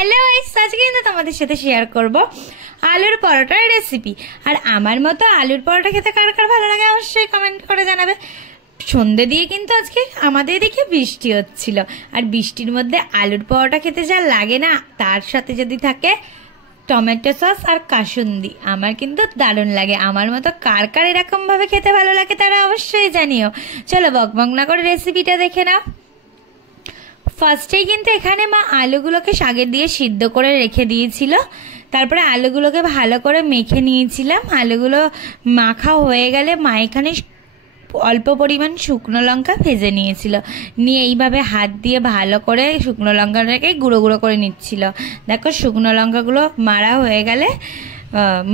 Hello guys, আজকে কিন্তু তোমাদের সাথে শেয়ার করব আলুর পরোটার রেসিপি। আর আমার মতো আলুর পরোটা খেতে কার কার ভালো লাগে অবশ্যই কমেন্ট করে জানাবে। সন্ধ্যে দিয়ে কিন্তু আজকে আমাদের এদিকে বৃষ্টি হচ্ছিল, আর বৃষ্টির মধ্যে আলুর পরোটা খেতে যা লাগে না, তার সাথে যদি থাকে টমেটো সস আর কাসুন্দি, আমার কিন্তু দারুণ লাগে। আমার মতো কার কার এরকম ভাবে খেতে ভালো লাগে তারা অবশ্যই জানিও। চলো বকবক না করে রেসিপিটা দেখে নাও। ফার্স্টেই কিন্তু এখানে মা আলুগুলোকে শাকের দিয়ে সিদ্ধ করে রেখে দিয়েছিল, তারপরে আলুগুলোকে ভালো করে মেখে নিয়েছিলাম। আলুগুলো মাখা হয়ে গেলে মা এখানে অল্প পরিমাণ শুকনো লঙ্কা ভেজে নিয়েছিল, নিয়ে এইভাবে হাত দিয়ে ভালো করে শুকনো লঙ্কাটাকে গুঁড়ো গুঁড়ো করে নিচ্ছিল। দেখো শুকনো লঙ্কাগুলো মারা হয়ে গেলে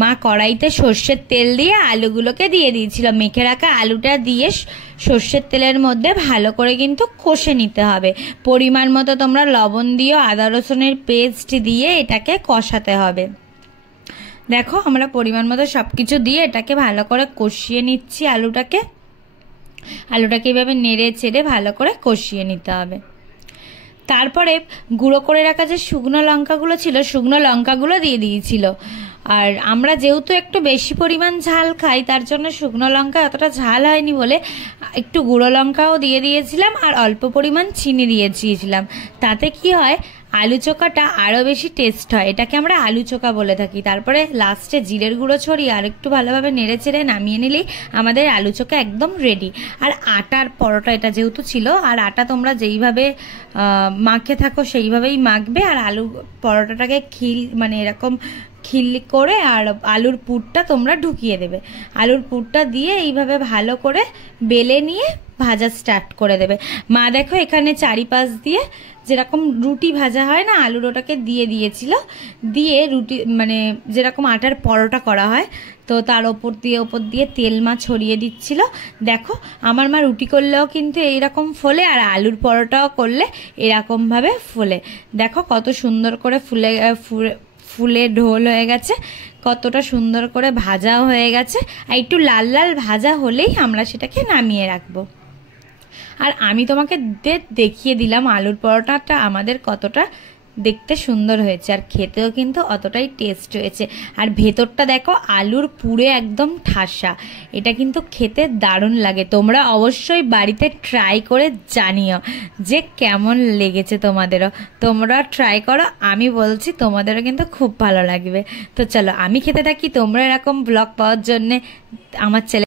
মা কড়াইতে সর্ষের তেল দিয়ে আলুগুলোকে দিয়ে দিয়েছিল। মেখে রাখা আলুটা দিয়ে সর্ষের তেলের মধ্যে ভালো করে কিন্তু কষে নিতে হবে। পরিমাণ মতো তোমরা লবণ দিও, আদা রসুনের পেস্ট দিয়ে এটাকে কষাতে হবে। দেখো আমরা পরিমাণ মতো সব কিছু দিয়ে এটাকে ভালো করে কষিয়ে নিচ্ছি। আলুটাকে এইভাবে নেড়ে চেড়ে ভালো করে কষিয়ে নিতে হবে। তারপরে গুঁড়ো করে রাখা যে শুকনো লঙ্কাগুলো ছিল, শুকনো লঙ্কাগুলো দিয়ে দিয়েছিল। আর আমরা যেহেতু একটু বেশি পরিমাণ ঝাল খাই, তার জন্য শুকনো লঙ্কা অতটা ঝাল হয়নি বলে একটু গুঁড়ো লঙ্কাও দিয়ে দিয়েছিলাম, আর অল্প পরিমাণ চিনি দিয়ে দিয়েছিলাম। তাতে কি হয়, আলু চোখাটা আরও বেশি টেস্ট হয়। এটাকে আমরা আলু চোখা বলে থাকি। তারপরে লাস্টে জিরের গুঁড়ো ছড়িয়ে আর একটু ভালোভাবে নেড়ে চেড়ে নামিয়ে নিলেই আমাদের আলু চোখা একদম রেডি। আর আটার পরোটা এটা যেহেতু ছিল, আর আটা তোমরা যেইভাবে মাখে থাকো সেইভাবেই মাখবে। আর আলু পরোটাটাকে এরকম খিল করে আর আলুর পুরটা তোমরা ঢুকিয়ে দেবে। আলুর পুরটা দিয়ে এইভাবে ভালো করে বেলে নিয়ে ভাজা স্টার্ট করে দেবে। মা দেখো এখানে চারিপাশ দিয়ে যেরকম রুটি ভাজা হয় না, আলুর ওটাকে দিয়ে দিয়েছিল। দিয়ে রুটি যেরকম আটার পরোটা করা হয়, তো তার ওপর দিয়ে তেল মা ছড়িয়ে দিচ্ছিল। দেখো আমার মা রুটি করলেও কিন্তু এইরকম ফোলে, আর আলুর পরোটাও করলে এরকমভাবে ফোলে। দেখো কত সুন্দর করে ফুলে ঢোল হয়ে গেছে, কতটা সুন্দর করে ভাজাও হয়ে গেছে। আর একটু লাল লাল ভাজা হলেই আমরা সেটাকে নামিয়ে রাখবো। আর আমি তোমাকে দেখিয়ে দিলাম আলুর পরোটাটা আমাদের কতটা দেখতে সুন্দর হয়েছে, আর খেতেও কিন্তু অতটাই টেস্ট হয়েছে। আর ভেতরটা দেখো আলুর পুরে একদম ঠাসা, এটা কিন্তু খেতে দারুণ লাগে। তোমরা অবশ্যই বাড়িতে ট্রাই করে জানিও যে কেমন লেগেছে তোমাদেরও। তোমরা ট্রাই করো, আমি বলছি তোমাদেরও কিন্তু খুব ভালো লাগবে। তো চলো আমি খেতে থাকি। তোমরা এরকম ব্লগ পাওয়ার জন্যে আমার চ্যানেল